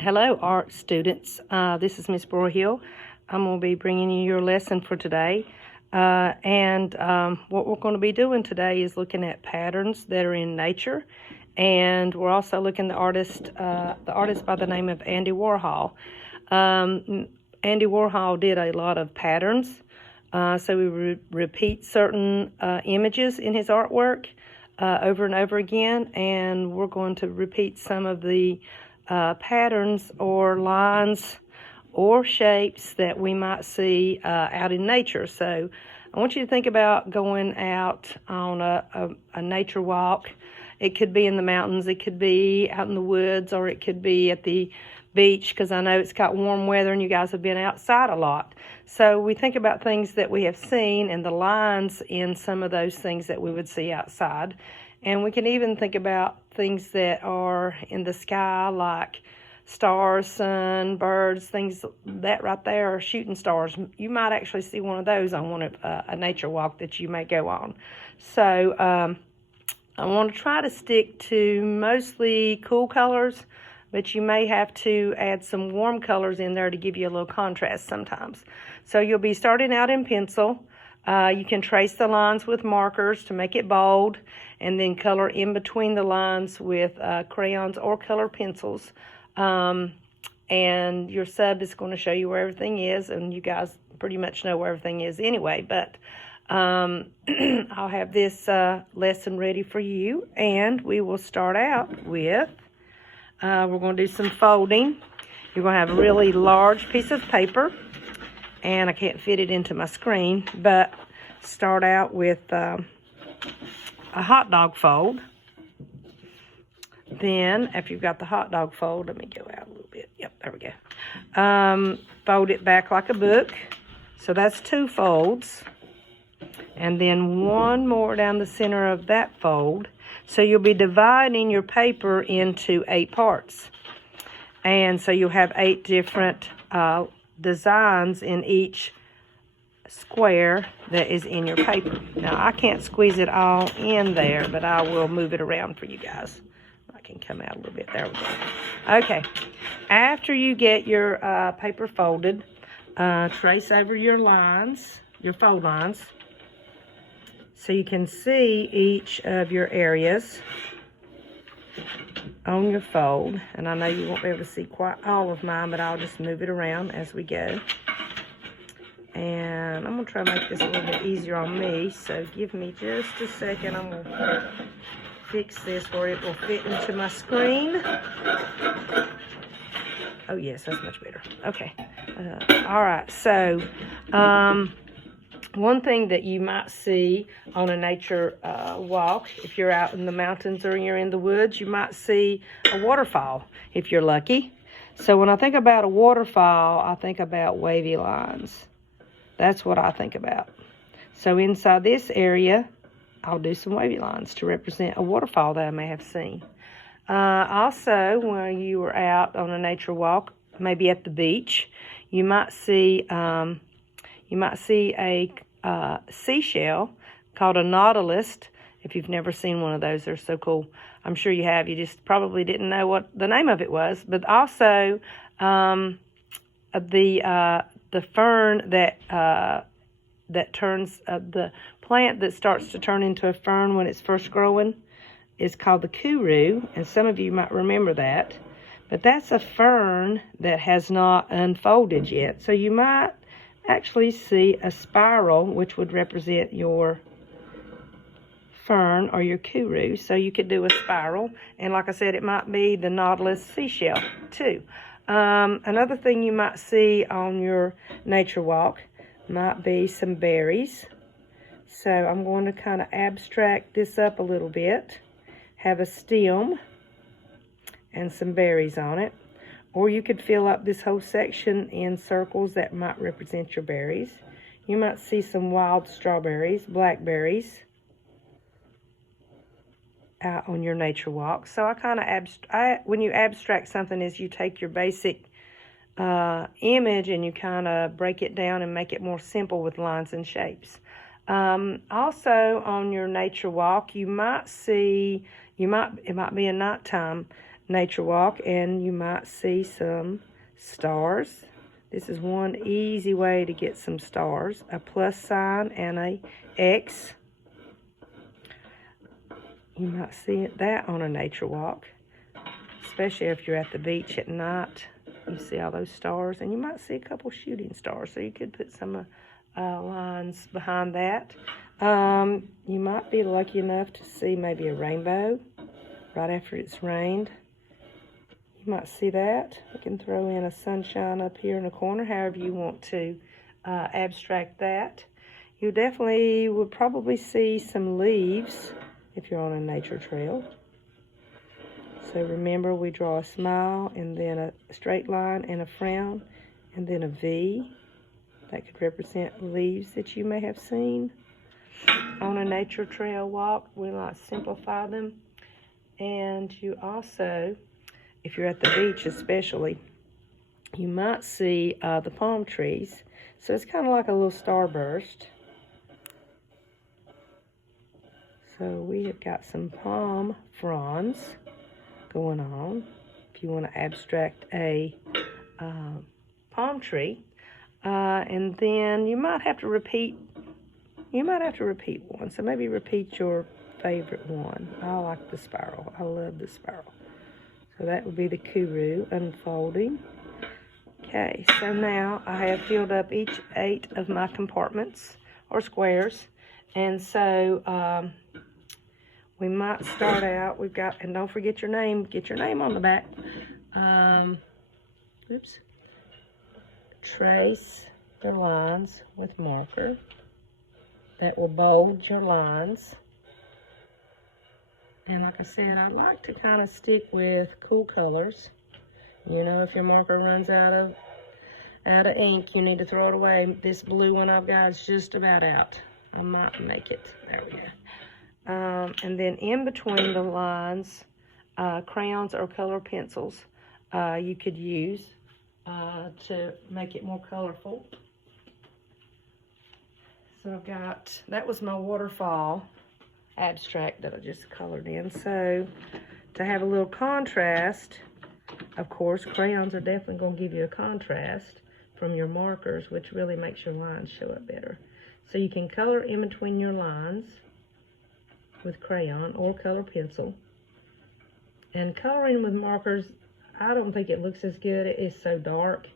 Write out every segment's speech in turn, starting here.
Hello, art students. This is Miss Warhol. I'm going to be bringing you your lesson for today. What we're going to be doing today is looking at patterns that are in nature. And we're also looking at the artist by the name of Andy Warhol. Andy Warhol did a lot of patterns. So we repeat certain images in his artwork over and over again. And we're going to repeat some of the patterns or lines or shapes that we might see out in nature. So I want you to think about going out on a nature walk. It could be in the mountains, it could be out in the woods, or it could be at the beach, because I know it's got warm weather and you guys have been outside a lot. So we think about things that we have seen and the lines in some of those things that we would see outside. And we can even think about things that are in the sky, like stars, sun, birds, things that right there are shooting stars. You might actually see one of those on one of a nature walk that you may go on. So I want to try to stick to mostly cool colors, but you may have to add some warm colors in there to give you a little contrast sometimes. So you'll be starting out in pencil. You can trace the lines with markers to make it bold, and then color in between the lines with crayons or color pencils. And your sub is going to show you where everything is, and you guys pretty much know where everything is anyway. But I'll have this lesson ready for you, and we will start out with, we're going to do some folding. You're going to have a really large piece of paper, and I can't fit it into my screen, but start out with a hot dog fold. Then, after you've got the hot dog fold, let me go out a little bit. Yep, there we go. Fold it back like a book. So that's 2 folds. And then one more down the center of that fold. So you'll be dividing your paper into 8 parts. And so you'll have 8 different designs in each square that is in your paper. Now, I can't squeeze it all in there, but I will move it around for you guys. I can come out a little bit. There we go. Okay. After you get your paper folded, trace over your lines, your fold lines, so you can see each of your areas on your fold. And I know you won't be able to see quite all of mine, but I'll just move it around as we go. And I'm going to try to make this a little bit easier on me, so give me just a second. I'm going to fix this where it will fit into my screen. Oh, yes, that's much better. Okay. All right, so one thing that you might see on a nature walk, if you're out in the mountains or you're in the woods, you might see a waterfall if you're lucky. So when I think about a waterfall, I think about wavy lines. That's what I think about. So inside this area, I'll do some wavy lines to represent a waterfall that I may have seen. Also, when you were out on a nature walk, maybe at the beach, you might see a seashell called a nautilus. If you've never seen one of those, they're so cool. I'm sure you have. You just probably didn't know what the name of it was. But also the fern that turns the plant that starts to turn into a fern when it's first growing is called the kuru, and some of you might remember that. But that's a fern that has not unfolded yet. So you might actually see a spiral, which would represent your fern or your kuru. So you could do a spiral, and like I said, it might be the nautilus seashell too. Another thing you might see on your nature walk might be some berries. So I'm going to kind of abstract this up a little bit. Have a stem and some berries on it. Or you could fill up this whole section in circles that might represent your berries. You might see some wild strawberries, blackberries out on your nature walk. So I kind of when you abstract something, is you take your basic image and you kind of break it down and make it more simple with lines and shapes. Also on your nature walk, you might see, it might be a nighttime nature walk, and you might see some stars. This is one easy way to get some stars, a plus sign and a X. You might see that on a nature walk, especially if you're at the beach at night. You see all those stars, and you might see a couple shooting stars, so you could put some lines behind that. You might be lucky enough to see maybe a rainbow right after it's rained. You might see that. You can throw in a sunshine up here in the corner, however you want to abstract that. You definitely would probably see some leaves if you're on a nature trail. So remember, we draw a smile and then a straight line and a frown and then a V. That could represent leaves that you may have seen. On a nature trail walk, we like to simplify them. And you also, if you're at the beach especially, you might see the palm trees. So it's kind of like a little starburst. So we have got some palm fronds going on. If you want to abstract a palm tree, and then you might have to repeat. You might have to repeat one. So maybe repeat your favorite one. I like the spiral. I love the spiral. So that would be the kuru unfolding. Okay, so now I have filled up each 8 of my compartments or squares, and so we might start out. We've got, and don't forget your name. Get your name on the back. Oops. Trace your lines with marker. That will bold your lines. And like I said, I like to kind of stick with cool colors. You know, if your marker runs out of ink, you need to throw it away. This blue one I've got is just about out. I might make it. There we go. And then in between the lines, crayons or color pencils you could use to make it more colorful. So I've got, that was my waterfall abstract that I just colored in. So to have a little contrast, of course, crayons are definitely going to give you a contrast from your markers, which really makes your lines show up better. So you can color in between your lines with crayon or color pencil. And coloring with markers, I don't think it looks as good. It is so dark.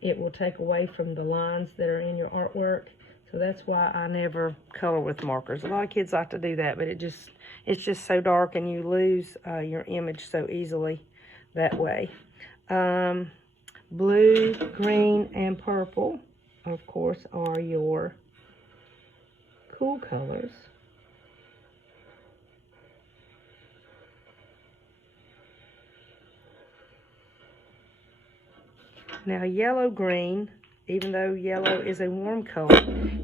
It will take away from the lines that are in your artwork. So that's why I never color with markers. A lot of kids like to do that, but it's just so dark and you lose your image so easily that way. Blue, green, and purple, of course, are your cool colors. Now yellow-green, even though yellow is a warm color,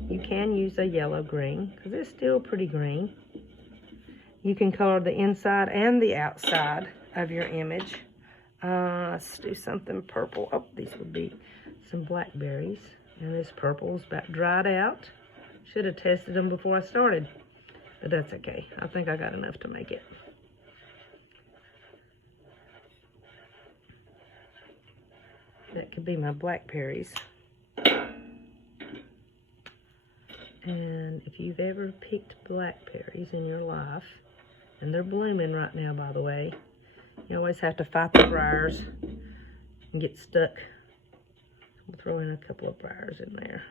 you can use a yellow-green because it's still pretty green. You can color the inside and the outside of your image. Let's do something purple. Oh, these would be some blackberries. And this purple is about dried out. Should have tested them before I started, but that's okay. I think I got enough to make it. That could be my blackberries. And if you've ever picked blackberries in your life, and they're blooming right now, by the way, you always have to fight the briars and get stuck. We'll throw in a couple of briars in there.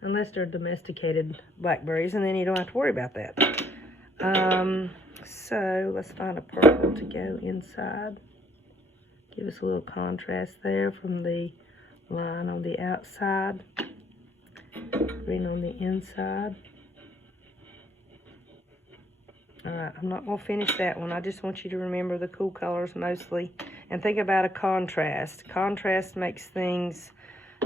Unless they're domesticated blackberries, and then you don't have to worry about that. So let's find a purple to go inside. Give us a little contrast there from the line on the outside. Green on the inside. Alright, I'm not going to finish that one. I just want you to remember the cool colors mostly. And think about a contrast. Contrast makes things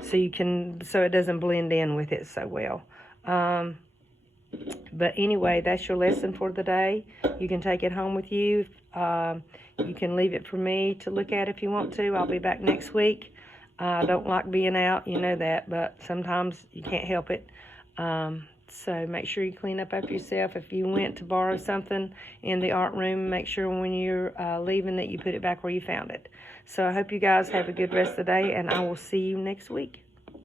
so it doesn't blend in with it so well. But anyway, that's your lesson for the day. You can take it home with you. You can leave it for me to look at if you want to. I'll be back next week. I don't like being out, you know that, but sometimes you can't help it. So make sure you clean up after yourself. If you went to borrow something in the art room, make sure when you're leaving that you put it back where you found it. So I hope you guys have a good rest of the day, and I will see you next week.